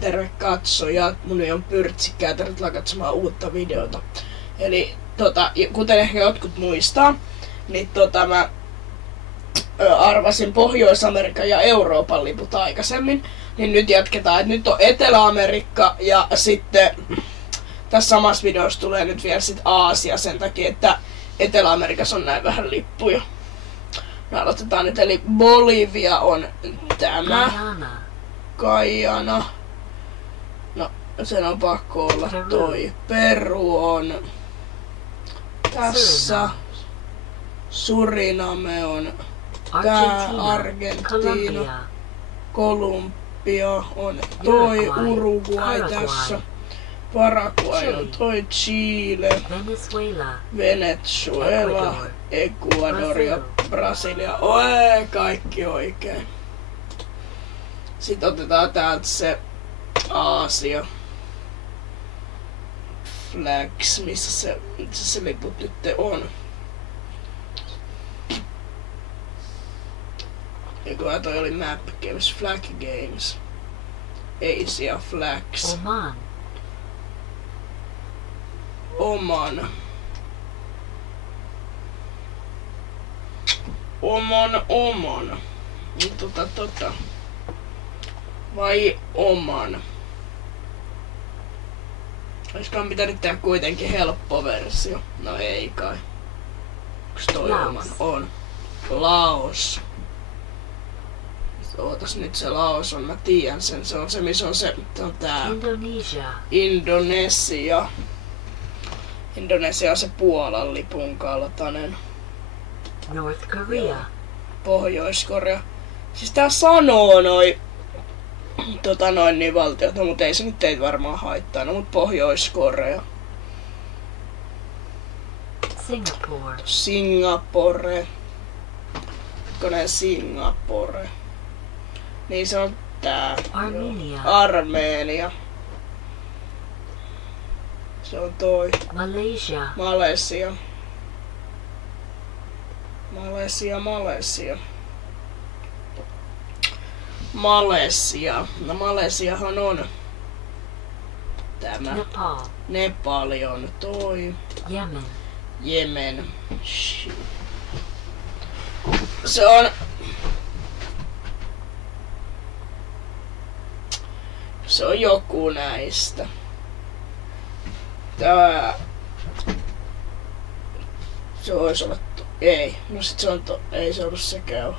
Terve katsojat, mun nimi on Pyrtsikkää, tervetuloa katsomaan uutta videota. Eli kuten ehkä jotkut muistaa, niin mä arvasin Pohjois-Amerikan ja Euroopan liput aikaisemmin. Niin nyt jatketaan, että nyt on Etelä-Amerikka ja sitten tässä samassa videossa tulee nyt vielä sit Aasia sen takia, että Etelä-Amerikassa on näin vähän lippuja. Me aloitetaan nyt, eli Bolivia on tämä. Guyana. No, sen on pakko olla toi. Peru on tässä. Suriname on tää. Argentiina. Kolumbia on toi. Uruguay tässä. Paraguay on toi. Chile. Venezuela. Ecuador ja Brasilia. Kaikki oikein. Sitten otetaan täältä se Aasia. Flags, missä se liput nyt on. Eiköhän toi oli Map Games, Flag Games. Asia Flags. Oman. Vai Oman? Olisikohan pitänyt tehdä kuitenkin helppo versio? No ei kai. Onks toi Oman? On. Laos. Ootas nyt se Laos on, mä tiedän sen. Se on se, missä on se on tää. Indonesia. Indonesia on se Puolan lipun kaltainen. North Korea. Pohjois-Korea. Siis tää sanoo niin valtiota, mutta ei se nyt teitä varmaan haittaa, no, mut Pohjois-Korea. Singapore. Koneen Singapore. Niin se on tää. Armenia. Se on toi. Malesia. No Malesiahan on tämä. Nepal on toi. Jemen. Se on joku näistä. Se olisi ollut ei. No sit se on ei se ollut sekään.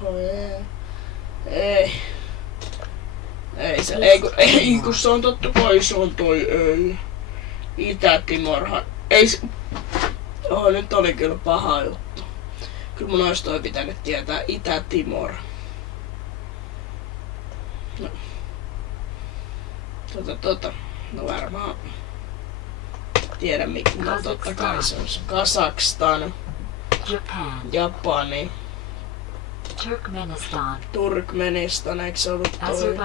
Ei, kun se on totta kai se on toi ei. Itä-Timorhan. Ei se. Nyt oli kyllä paha juttu. Kyllä mun ois toi pitänyt tietää Itä-Timor. No. No varmaan. Tiedä mikä. No totta kai se on se. Kazakstan. Japani. Turkmenistan, eikö se ollut toi?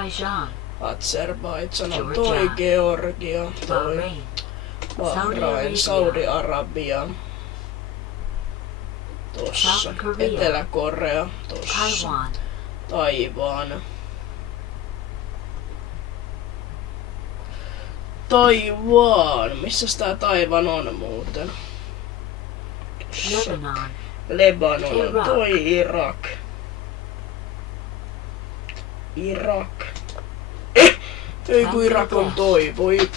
Azerbaidžan on toi, Georgia, toi. Bahrain, Saudi-Arabia. Tossa. Etelä-Korea. Tossa. Taiwan. Missäs tää Taiwan on muuten? Lebanon on toi. Irak. Ei kun Irak on toi. Voi.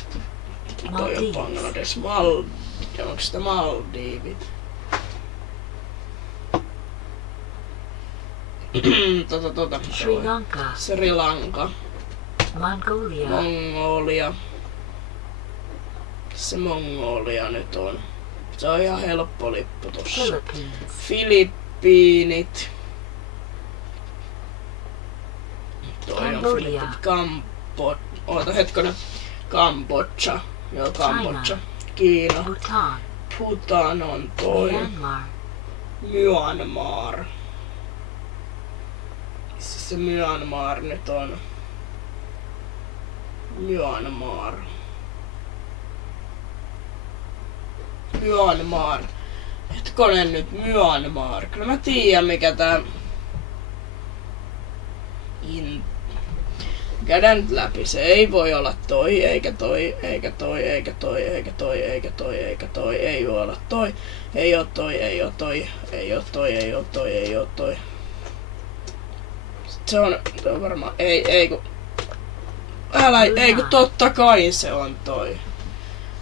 Toi on Bangladesh. Onko sitä Maldiivit? Sri Lanka. Mongolia. Se Mongolia nyt on. Se on ihan helppo lippu tossa. Filippiinit. Toi on Filippit. Oota hetkonen. Kambodža. Joo, Kambodža. Kiina. Bhutan on toi. Myanmar. Missä se Myanmar nyt on? Myanmar. Hetkonen nyt Myanmar. Kyllä mä tiedän mikä tää Käydään nyt läpi. Se ei voi olla toi, eikä toi, eikä toi, eikä toi, eikä toi, eikä toi, eikä toi, ei voi olla toi. Ei oo toi, ei oo toi, ei oo toi, ei oo toi, ei oo toi. Se on varmaan, ei kun... ei kun totta kai se on toi.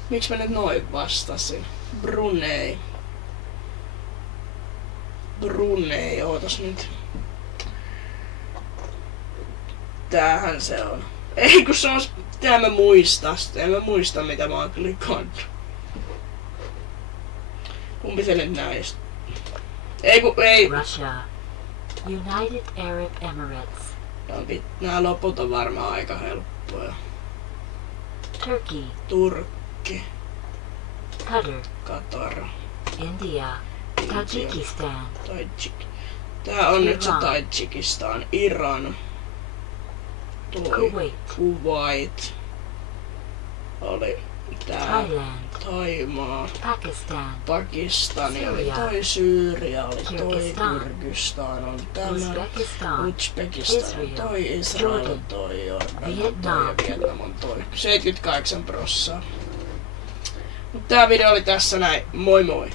Miksi mä nyt noin vastasin? Brunei. Brunei, ootas nyt. Tämähän se on. Ei kun se on... Tää mä muista sitä. En mä muista mitä mä oon klikannut. Kumpi se nyt näistä? Ei kun ei. Russia. United Arab Emirates. Nää loput on varmaan aika helppoja. Turkey. Turkki. Qatar. Qatar. India. Tajikistan. Tää on nyt se Tajikistan. Iran. Kuwait. Kuwait. Oli tää. Thailand. Thaimaa. Pakistan. Pakistani oli Syria. toi. Syyria oli toi. Kyrgyzstan. Kyrgyzstan on tämä. Uzbekistan. Uzbekistan on Israel. toi. Israel on Jordan. toi. Jordan on Vietnam. toi. Ja Vietnam on toi. 78%. Mut tää video oli tässä näin. Moi moi!